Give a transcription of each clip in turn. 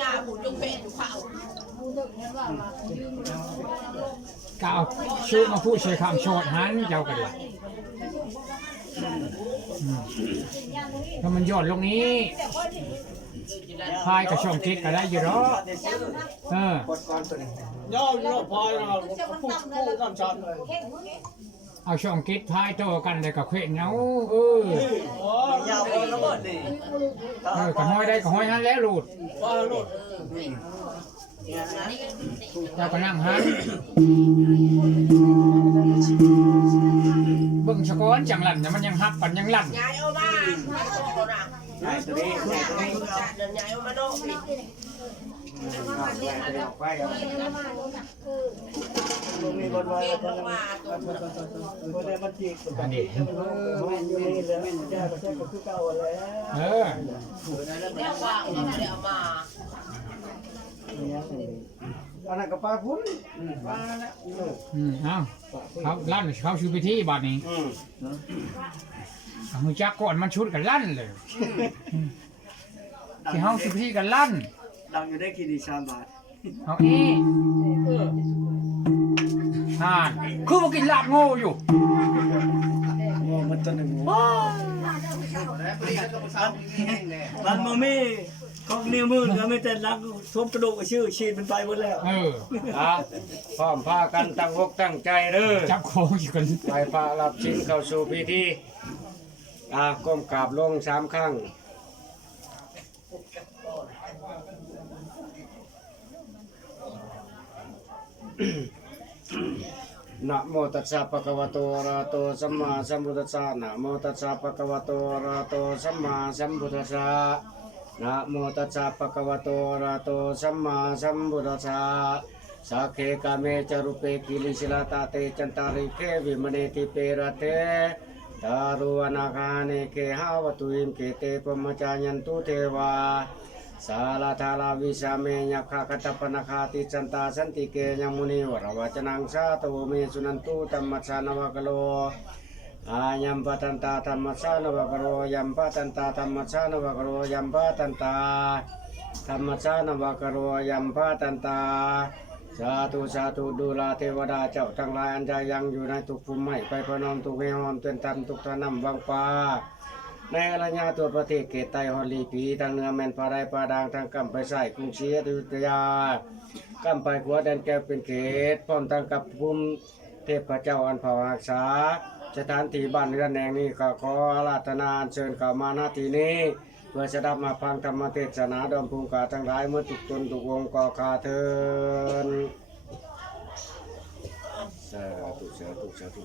ยาผู้จงเป็นเขาก็เอาชื่อมาพูดใช้คำชดหันเจ้ากันเลยถ้ามันยอดลงนี้พายกับช่องเก๊กก็ได้อยู่หรอเออย่อย่อพายเราพูดพูดน้ำชันเลย เอาช่องกิดท้ายโตกันเลยกับเขวนเอาเอออยาวไปแล้วบ่นี่เออก็ห้อยได้กับห้อยหันแล้วหลุดพายรถเราก็นั่งหันเบิ่งชะก้อนจังหลันเนี่ยมันยังฮักปันยังหลันยายเอาบ้าโตนะ ใช่ตัวนี้ใช่ตัวนี้ยายเอามาโน่พี่ไปครับบ่มีคนว่าเก็บคลนงมาตัวบ่ได้มันจิกอันนี้แม่นอยู่นี่แล้วม่นจ้าก็ใช่ก็คือเก่าแล้วเออเรียกว่าเดี๋ยวมาอันนั้นก็ปลาพุ่นปลาแล้วอืมเอาเขาลั่นเขาชูพิธีบาดนี้ มเอามือจักก่อนมันชุดกันลั่นเลยที่เฮาชูพิธีกันลั่นดังอยู่ได้กี่ดีชามบาทเอาเอ๊ห่านคือบ่กินลาบโง่อยู่โอ้มันตัวหนึงมันบ่มีของนิ้วมือก็ไม่แต่ลักทบกระดูกชื่อชีดมันไปหมดแล้วเอออะพร้อมพากันตั้งอกตั้งใจเด้อจับของอยู่กันไปพระรับชินเข้าสู่พิธี อะก้มกราบลงสามครั้งนะโมตัสสะภะคะวะโตอะระหะโตสัมมาสัมพุทธัสสะนะโมตัสสะภะคะวะโตอะระหะโตสัมมาสัมพุทธัสสะนะโมตัสสะภะคะวะโตอะระหะโตสัมมาสัมพุทธัสสะสักเคกาเมจารุเปกิลิสิลาตาเตจันตาริเควิมเนติเปรเต ตารุวนาคาเนเคหาวตุอิมเกเตปมจายันตุเทวาสาลาธาลาวิสาเมยักขะกัตปนาคาติจันตาสันติเกยมุนีวรวจนังสาตโวเมสุนันตุตัมมัสสานวะกโลอายัมปะตันตาธรรมัสสานวะกโลยัมปะตันตาธรรมัสสานวะกโลยัมปะตันตาธรรมัสสานวะกโลยัมปะตันตา สาธุสาธุดูแลเทวดาเจ้าทั้งหลายอันใดยังอยู่ในทุกภูมิไม่ไปพนมทุกเฮหอมเตือนตันทุกทนำวังปาในอรัญญาตัวประเทศเกตไตฮอลลีปีทางเหนือแมนปลาไดปลาดางทางกำไปใส่กรุงศรีอยุธยากำไปขัวแดนแก้วเป็นเขตพร้อมทางกับภูมิเทพเจ้าอันเผาหักษาสถานที่บ้านเรือนแห่งนี้ก็ขออาราธนาอัญเชิญเข้ามาณที่นี้ พื่อจะได้มาฟังธรรมเทศนาดอมภูมิกาทั้งหลายเมื่อทุกตนทุกวงก็คาเทินสาธุสาธุสาธุ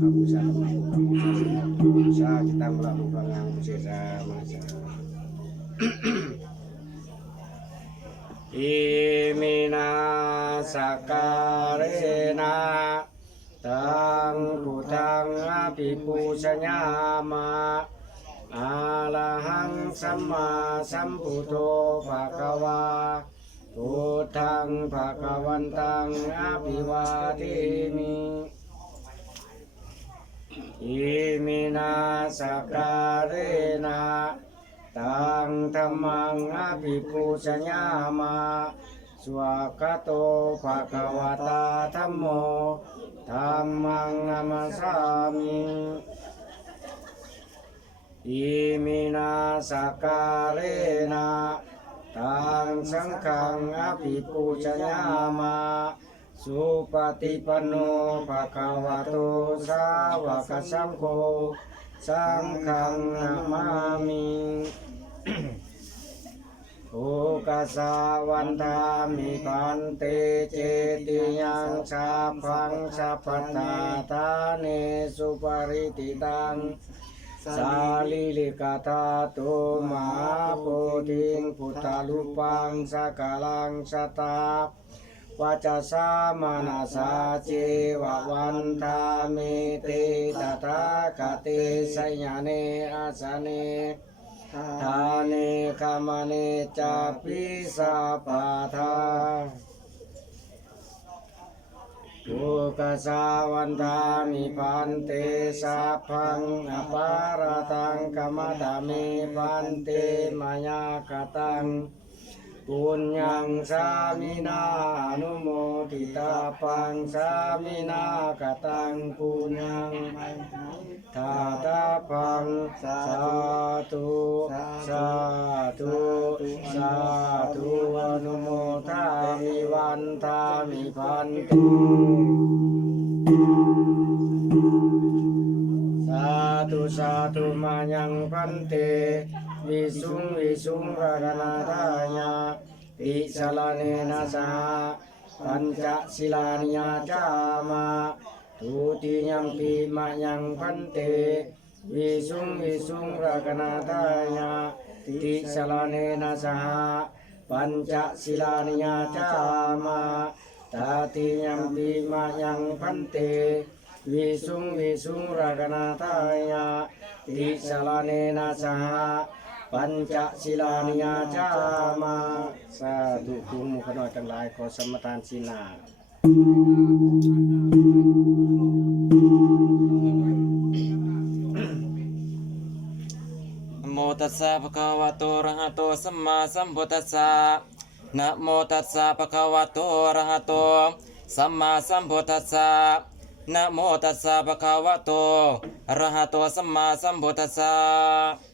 ข้าพเจ้าทั้งหลายบูชาจิตังละมุพังอังเสสามาสาอิมินาสการเรนะตังพุทธังอภิปูชญามา อาละหังสัมมาสัมพุทโธภะคะวาพุทธังภะคะวันตังอภิวาเทมิอิมินาสการเรนะตังธรรมังอภิปูชญามาสวากโตภะคะวตาธัมโมธัมมังนามัสสามิ อิมินาสการเรนะตังสังฆังอภิปูชญามาสุปฏิปันโนภะคะวะโตสาวกสังโฆสังฆังนามามิโอกาสาวันทามิพันเตเจติยังชาพังสัพพตาทาเนสุปริติตัง สาลิลิกาธาโตมหาโพธิงพุทธาลุปังสกาลังสตาวัจจสามานาสาเจวะวันทามิเตตถาคเตสยาเนอาสเนทาเนคามเนจาปิสาปาทา ภูกสาวันทามิพันเตสัพังอภารตังกมตามิพันเตมายากตัง ปุญญังสามินาอนุโมทิตาปังสามินากตังปุญญังทาตาปังสาธุสาธุสาธุอนุโมทามิวันทามิพันตุสาธุสาธุมายังพันเต วิสุงวิสุงรกนาทายาติสลาเนนะสหปัญจศิลานิยาจามาทุติยังปีมายังพันเตวิสุงวิสุงรกนาทายาติสลาเนนะสหปัญจศิลานิยาจามาตาติยังปีมายังพันเตวิสุงวิสุงรากนาทายาติสลาเนนะสห ปัญจศิลานิยาจามาสาธุคุณมุขน้อยทั้งหลายขอสมทานสินาโมตัสสะภะคะวะโตอะระหะโตสัมมาสัมพุทธัสสะนะโมตัสสะภะคะวะโตอะระหะโตสัมมาสัมพุทธัสสะนะโมตัสสะภะคะวะโตอะระหะโตสัมมาสัมพุทธัสสะ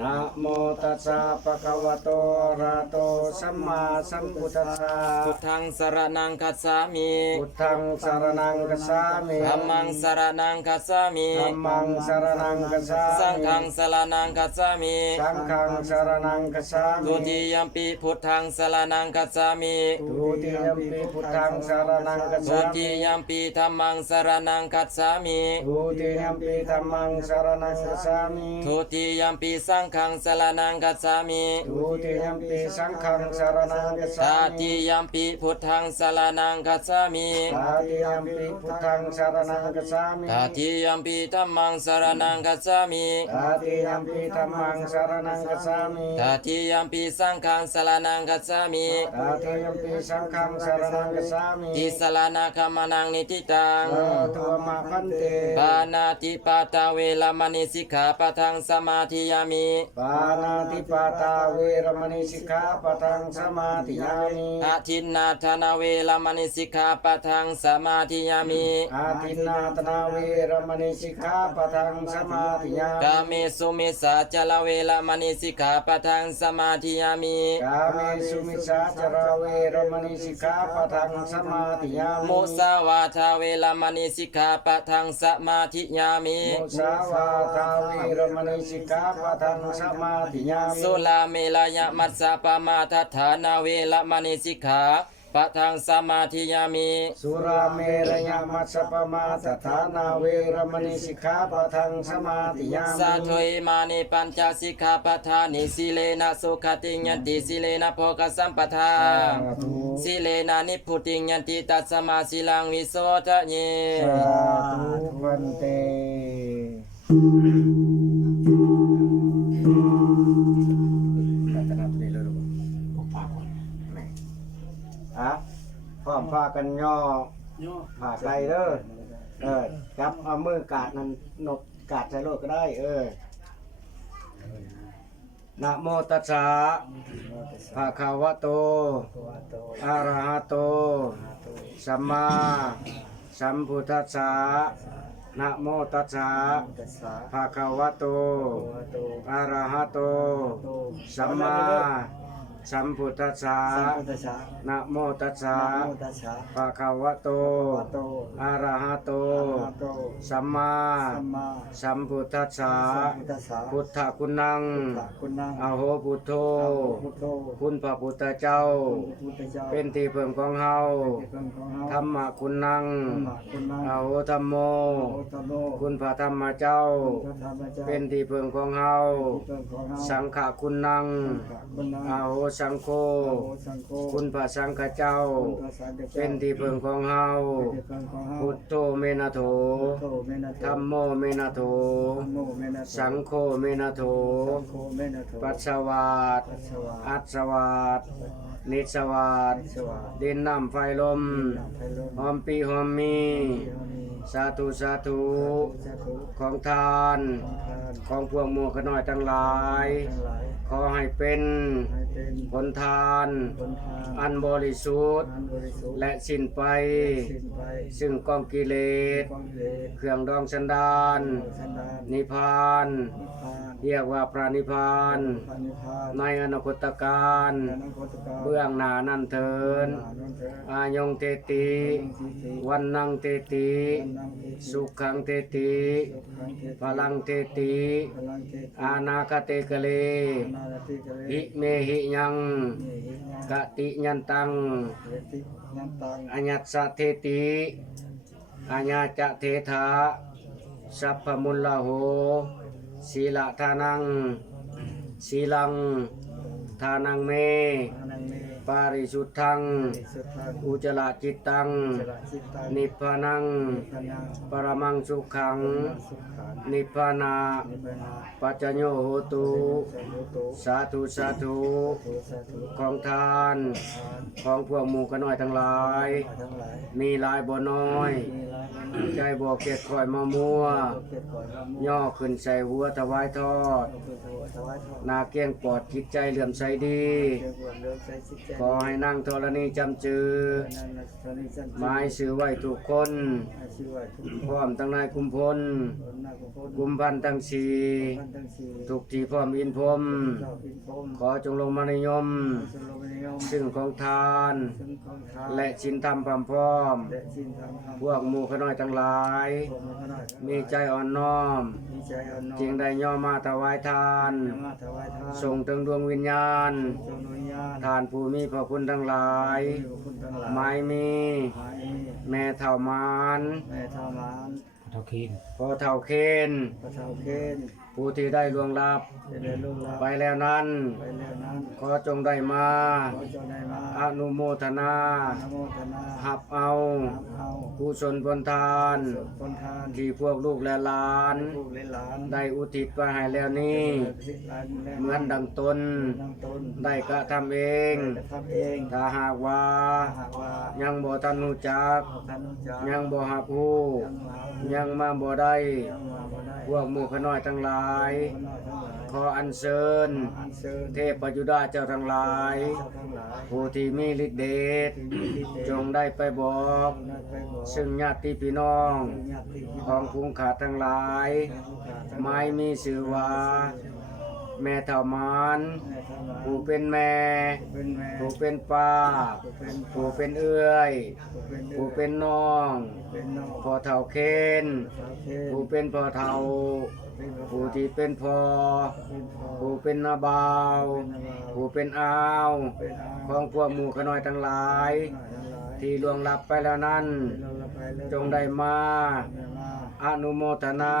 นะโมตัสสะภะคะวะโตอะระหะโตสัมมาสัมพุทธัสสะพุทธังสรณังคัจฉามิพุทธังสารนังกัจฉามิธัมมังสรณังคัจฉามิธัมมังสารนังกัจฉามิสังฆังสรณังคัจฉามิสังฆังสารนังกัจฉามิทุติยัมปิพุทธังสรณังคัจฉามิทุติยมปีพุทธังสารนังกัจทุฉาติมิยัมปิธัมมังสรณังคัจฉามิทุติยมปีธัมมังสารนังกัจฉามิทุติยัมปีสังฆังสรณังกัจฉามิทุติยมปีสังฆังสารนังกัจฉาตามิติยัมปีพุทธังสรณังกัจฉามิตาติยมปีพุทธังสารนังกัจฉามิตาติยัมปีธัมมังสรณังกัจฉามิตาติยมปีธัมมังสารนังกัจฉามิตาติยัมปีสังฆังสรณังกัจฉามิตาติยมปีสังฆังสารนังกัจฉามิติสรณะคามานังนิติตังสาธุมาพันเตปานาติปาตาเวลามณิสิกขาปะทังสมาธิยามิปานาติปาตาเวรมณีสิกขาปะทังสมาธิยามิอาทินนาธนาเวลามณิสิกขาปะทังสมาธิยามิอาทินนาตนาเวรมณีสิกขาปะทังสมาธิยากาเมสุมิสาจลเวลามณิสิกขาปะทังสมาธิยามิกาเมสุมิสาจราเวรมณีสิกขาปะทังสมาธิยามิมุสาวาทาเวลามณิสิกขาปะทังสมาธิยามิมุสาวาทาเวรมณีสิกขาปะทังสมาธิยามิสุลาเมลายะมัสสะปมาทัฏฐานาเวลามณิสิกขาปะทังสมาธิยามิสุราเมรยมัสสปมาตถานาเวรมณีสิกขาปะทังสมาธิยาสามิธุอิมานิปัญจสิกขาปทานิสิเลนะสุขติยันติสิเลนะโภคสัมปทาสาธุสิเลนะนิพพุติยันติตัสสมาสิลังวิโสทะเยสาธุวันเต พากันย่อผ่าไกลเด้อเออจับเอามือกาดนั่นนบกาดใส่โลดก็ได้ เออนะโมตัสสะภะคะวะโตอะระหะโตสัมมาสัมพุทธัสสะนะโมตัสสะภะคะวะโตอะระหะโตสัมมา สัมพุทธัสสะนะโมตัสสะภะคะวะโตอะระหะโตสัมมาสัมพุทธัสสะพุทธคุณังอโหพุทโธคุณพระพุทธเจ้าเป็นที่เพิ่มของเฮาธรรมคุณนังอโหธรรมโมคุณพระธรรมเจ้าเป็นที่เพิ่งของเฮาสังฆคุณนังอโหสังโฆนะโมสังโฆคุณพระสังฆเจ้าคุณพระสังฆเจ้าเป็นที่พึ่งของเฮาเป็นที่พึ่งของเฮาพุทโธเมนะโถโตเมนะโตธัมโมเมนะโถธัมโมเมนะโตสังโฆเมนะโถสังโฆเมนะโตปัสสวาตปัสสาวะอัสสวาต นิสวาตปัสสาวะดินน้ำไฟลมไพโลมหอมปีหอมมีเทวนีสาธุสาธุสาธุของทานทานของพวกหมู่ขน้อยทั้งหลายทั้งหลาย ขอให้เป็นให้เป็นผลทานผลทานอันบริสุทธิ์อันบริสุทธิ์ และสิ้นไปสิ้นไปซึ่งกองกิเลสกองเลส เครื่องดองสันดานสันดานนิพพานนิพพานเรียกว่าพระนิพพานพระนิพพานในอนาคตการอนาคตการเบื้องหน้านั่นเถินนานเถิดอายงเตติทีทีวันนังเตตินังทีทีสุขังเตติสุขังเทพลังเตติพลังเทอานาคเตกะเลนาลติกะเลหิเมหิยังนิหิยังกติยันตังเรติยันตังอัญญัสสะเทติอัญญาจะเทธาสัพพมุลลาโห ศีลทานังศีลังทานังเมอานังเม ปาริสุทธังติสุทังอุจละจิตตัง จระจิตตังนิพพานัง พนังปรมังสุขัง สุขังนิพพานานิพพานาปัจจโยโหตุสัมโตสาธุสาธุโตสาธุของทาน ทานของพวกหมู่ขน้อยทั้งหลาย ทั้งหลายมีหลายบ่น้อย มีลายมันใจบ่เก็ดคอยมามัวเกิดก่อนละมุย่อขึ้นใส่หัวถวายทอดเกิดหัวถวายทอดนาเกี้ยงปอดจิตใจเหลื่อมใสดี เกิดหัวเลือกใส่สิแจขอให้นั่งธรณีจำจือนั่นนะตอนนี้ฉันหมายสื่อไว้ทุกคนอาชีวะทุกพร้อมทั้งนายกุมพลคนหน้าของคนกุมพันธ์ทั้งสีพันทั้งสี่ทุกที่พร้อมอินพรหมเจ้าพินพรมขอจงลงมานิยมสุโลนิยมซึ่งของทานซึ่งของทาน และชินธรรมพร้อมพร้อมและสิ้นทางธรรมพวกหมู่ขน้อยทั้งหลายพวกมันก็ได้มีใจอ่อนน้อมมีใจอ่อนน้อม จึงได้ย่อมาถวายทานนมาถวายทานส่งถึงดวงวิญญาณจงนุญาตทานผู้มีพระคุณทั้งหลายคุณทั้งหลาย ไม้มีหายแม่เท่ามานแม่ทามานเท่าคีนพอเท่าเคนพระเจ้าเคน ผู้ที่ได้ล่วงลับจะได้ลูกหลานไปแล้วนั้น ไปแล้วนั้น ขอจงได้มา ขอเจ้าได้มา อนุโมทนานโมทนาหับเอาเอากุศลผลทานคนทาน ที่พวกลูกและหลานลูกหลาน ได้อุทิศไปให้แล้วนี้ เหมือนดังตนดังตนได้กระทำเองจะทำเอง ถ้าหากว่าถ้าหากว่า ยังบ่ทันรู้จัก ท่านรู้จักยังบ่หับผู้ยังมายังมาบ่ได้ยังมาบ่ได้พวกหมู่ขน้อยทั้งหลาย คนน้อยทั้งหลายขออัญเชิญ อันเชิญเทพยุดาเจ้าทั้งหลาย เจ้าทั้งหลายผู้ที่มีฤทธิเดชที่มีฤทธิ์เดชจงได้ไปบอกได้ไปบอกซึ่งญาติพี่น้องญาติพี่ของคุงขาดทั้งหลาย ไม่มีชื่อว่า แม่เท่ามานแม่ทั้งหลายผู้เป็นแม่เป็นแม่ผู้เป็นป้าผู้เป็นผู้เป็นเอื้อยผู้เป็นผู้เป็นน้องเป็นน้องพ่อเท่าเคนสาวเทพผู้เป็นพ่อเท่าเป็นผู้ที่เป็นพ่อเป็นพ่อผู้เป็นนาบาวผู้เป็นอ้าวเป็นอาของพวกหมู่ขน้อยทั้งหลายทั้งหลาย ที่ล่วงลับไปแล้วนั้นเราละไปแล้วจงได้มาได้มาอนุโมทนา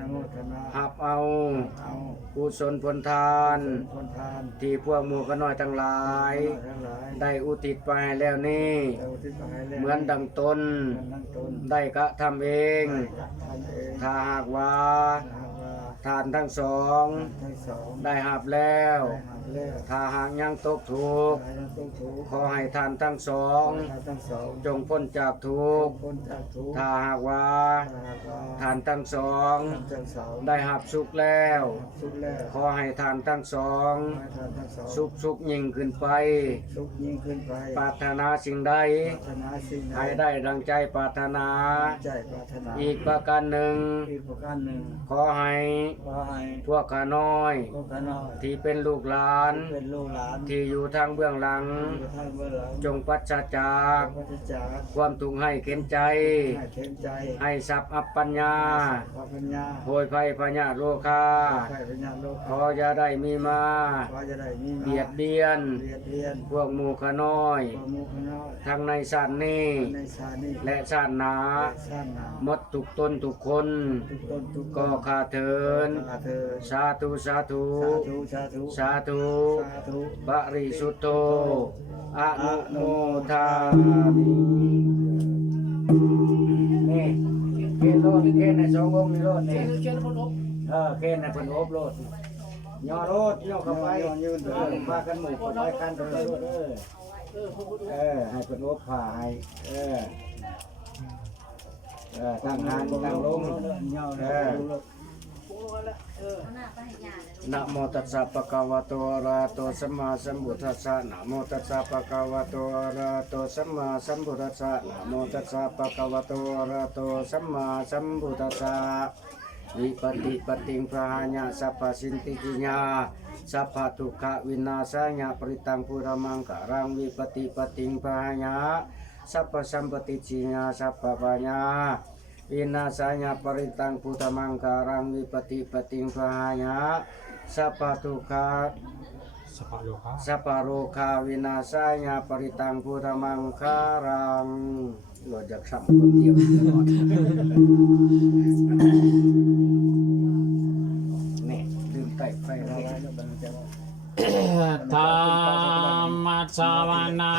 นโมทนาหับเอาเอา กุศลผลทานคนทานที่พวกหมู่ขน้อยทั้งหลาย ทั้งหลายได้อุทิศไปให้แล้วนี่เราที่ไปแล้วเหมือนดังตน เหมือนดังตนได้กระทำเองทำเองถ้าหากว่า หากว่าทานทั้งสอง ทั้งสองได้หับแล้ว ได้หัก แล้วถ้าหากยังตกทุกข์ได้ทั้งต้องถูกขอให้ทานทั้งสองได้ทั้งสองจงพ้นจากทุกข์คนจากถูกถ้าหากว่าหากว่าทานทั้งสองทั้งสองได้หับสุขแล้ว สุขแล้วขอให้ทานทั้งสอง ให้ทานทั้งสองสุขสุขยิ่งขึ้นไป สุขยิ่งขึ้นไปปรารถนาสิ่งใด ปรารถนาสิ่งใดให้ได้ดังใจปรารถนา ใจปรารถนาอีกประการหนึ่ง อีกประการหนึ่งขอให้ขอให้พวกข้าน้อย พวกข้าน้อยที่เป็นลูกหลาน เป็นลูกหลานที่อยู่ทางเบื้องหลัง อยู่ทางเบื้องหลังจงปัจจาก พระพุทธเจ้าความทุกข์ให้เข็นใจ ให้เทมใจให้ทรัพย์อัปปัญญาพระปัญญาโพยภัยพญาโลคาใครปัญญาโลกขออย่าได้มีมา ขอจะได้มีมาเบียดเบียน เบียดเบียนพวกหมู่ข้าน้อยพวกหมุขน้อยทั้งในชาตินี้ ในชาตินี้และชาติหนาชาติหน้าหมดทุกตนทุกคน ทุกต้นทุกก็ข้าเถินข้าเธอสาธุสาธุ สาธุสาธุ สาธุบริสุทโธอนุโมทามินี่เกณฑ์โลดเกณฑ์ในสององค์นี่โลดนี่เขียนคนอบเออเกณฑ์ในคนอบโลดย่อโลดย่อเข้าไปยืนเออพากันหมู่คนไปกันกันเลยโลดเออเออให้คนอบผ่าให้เออเออตั้งหานตั้งลงเออ นะโมตัสสะปะคะวะโตอะระหะโตสัมมาสัมพุทธัสสะนะโมตัสสะปะคะวะโตอะระหะโตสัมมาสัมพุทธัสสะนะโมตัสสะปะคะวะโตอะระหะโตสัมมาสัมพุทธัสสะวิปติปติงพหายะสัพพสินติกิญาสัพพทุกขวินาศญะปริตังปุรมังการังวิปติปติงพหายะสัพพสัมปติจิญาสัพพปัญญา วินาศญาปริตังพุทธมังการังวิปติปติงพหายะสัพพทุกขา สปะโลกา สัพพโรคาวินาศญาปริตังพุทธมังการังโหลดจากสัมคนเดียวตลอดนี่ลืมไต่ไฟแล้ว ธรรมสวนา